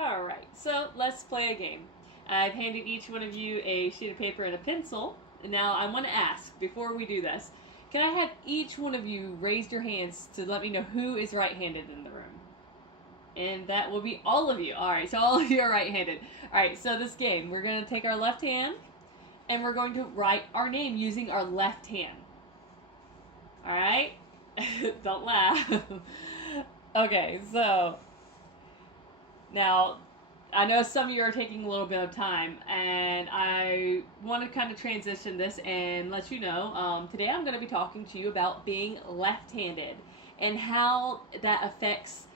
Alright, so let's play a game. I've handed each one of you a sheet of paper and a pencil. And now I want to ask, before we do this, can I have each one of you raise your hands to let me know who is right-handed in the room? And that will be all of you. Alright, so all of you are right-handed. Alright, so this game, we're going to take our left hand and we're going to write our name using our left hand. Alright? Don't laugh. Okay, so now I know some of you are taking a little bit of time, and I want to kind of transition this and let you know. Today I'm going to be talking to you about being left-handed and how that affects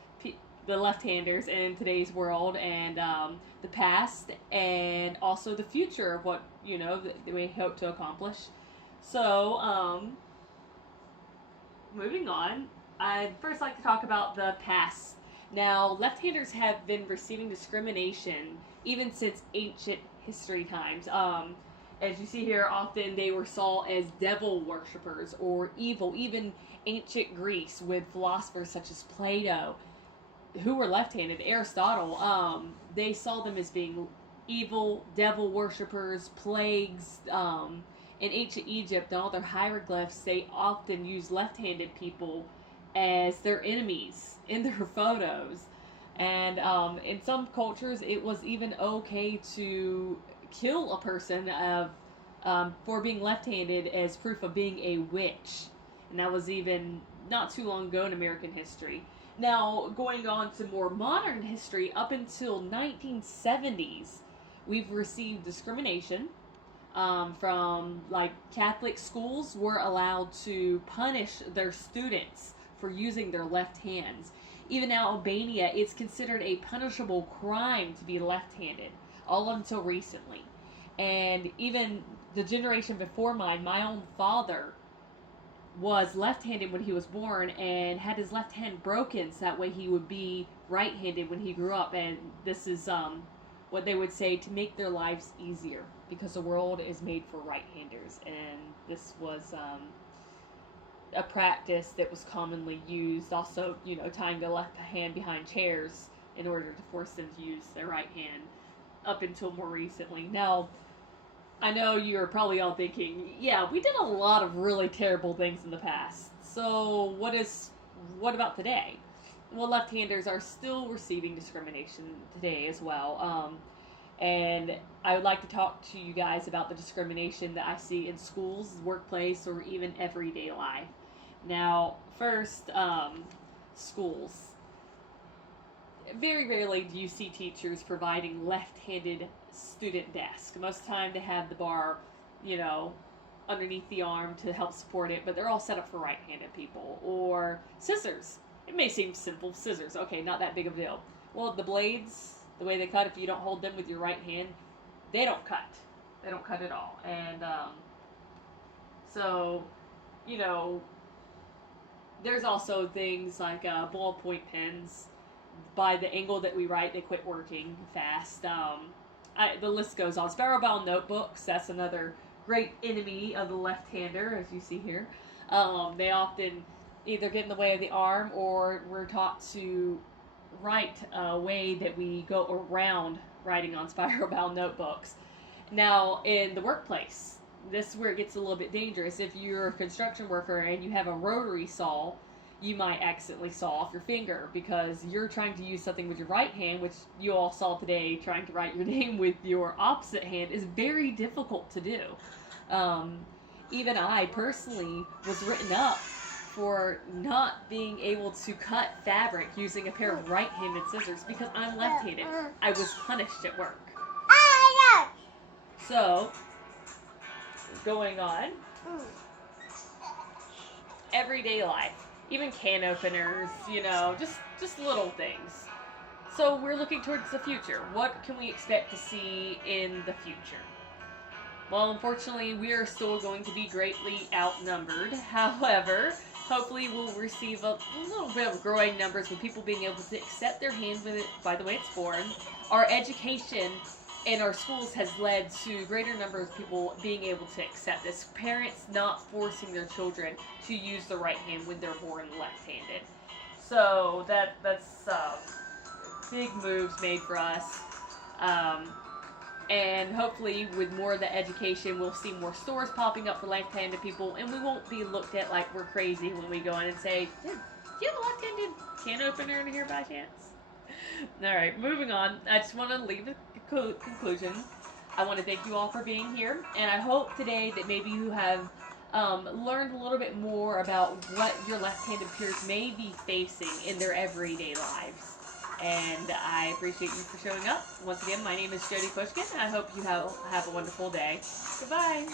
the left-handers in today's world, and the past, and also the future of what that we hope to accomplish. So, moving on, I'd first like to talk about the past. Now, left-handers have been receiving discrimination even since ancient history times. As you see here, often they were saw as devil worshippers or evil. Even ancient Greece, with philosophers such as Plato, who were left-handed, Aristotle, they saw them as being evil, devil worshippers, plagues. In ancient Egypt, and all their hieroglyphs, they often used left-handed people as their enemies in their photos. And in some cultures, it was even okay to kill a person for being left-handed as proof of being a witch. And that was even not too long ago in American history. Now, going on to more modern history, up until 1970s, we've received discrimination from, like, Catholic schools were allowed to punish their students for using their left hands. Even now, Albania, it's considered a punishable crime to be left-handed, all until recently. And even the generation before mine, my own father was left-handed when he was born and had his left hand broken so that way he would be right-handed when he grew up. And this is what they would say to make their lives easier, because the world is made for right-handers, and this was a practice that was commonly used. Also, tying the left hand behind chairs in order to force them to use their right hand up until more recently. Now, I know you're probably all thinking, yeah, we did a lot of really terrible things in the past. So what about today? Well, left-handers are still receiving discrimination today as well. And I would like to talk to you guys about the discrimination that I see in schools, workplace, or even everyday life. Now, first, schools. Very rarely do you see teachers providing left-handed student desk. Most of the time they have the bar, underneath the arm to help support it, but they're all set up for right-handed people. Or scissors. It may seem simple, scissors, okay, not that big of a deal. Well, the blades, the way they cut, if you don't hold them with your right hand, they don't cut. They don't cut at all. And, so, there's also things like ballpoint pens. By the angle that we write, they quit working fast. The list goes on. Spiral-bound notebooks, that's another great enemy of the left-hander, as you see here. They often either get in the way of the arm, or we're taught to write a way that we go around writing on spiral-bound notebooks. Now, in the workplace, this is where it gets a little bit dangerous. If you're a construction worker and you have a rotary saw, you might accidentally saw off your finger because you're trying to use something with your right hand, which you all saw today. Trying to write your name with your opposite hand is very difficult to do. Even I personally was written up for not being able to cut fabric using a pair of right-handed scissors because I'm left-handed. I was punished at work. So, going on, everyday life, even can openers, just little things. So we're looking towards the future. What can we expect to see in the future? Well, unfortunately, we are still going to be greatly outnumbered. However, hopefully we'll receive a little bit of growing numbers with people being able to accept their hand with it by the way it's born. Our education in our schools has led to greater number of people being able to accept this. Parents not forcing their children to use the right hand when they're born left-handed. So that's big moves made for us. And hopefully, with more of the education, we'll see more stores popping up for left-handed people, and we won't be looked at like we're crazy when we go in and say, "Do you have a left-handed can opener in here by chance?" All right, moving on. I just want to leave a conclusion. I want to thank you all for being here, and I hope today that maybe you have learned a little bit more about what your left-handed peers may be facing in their everyday lives. And I appreciate you for showing up. Once again, my name is Jody Pushkin, and I hope you have a wonderful day. Goodbye.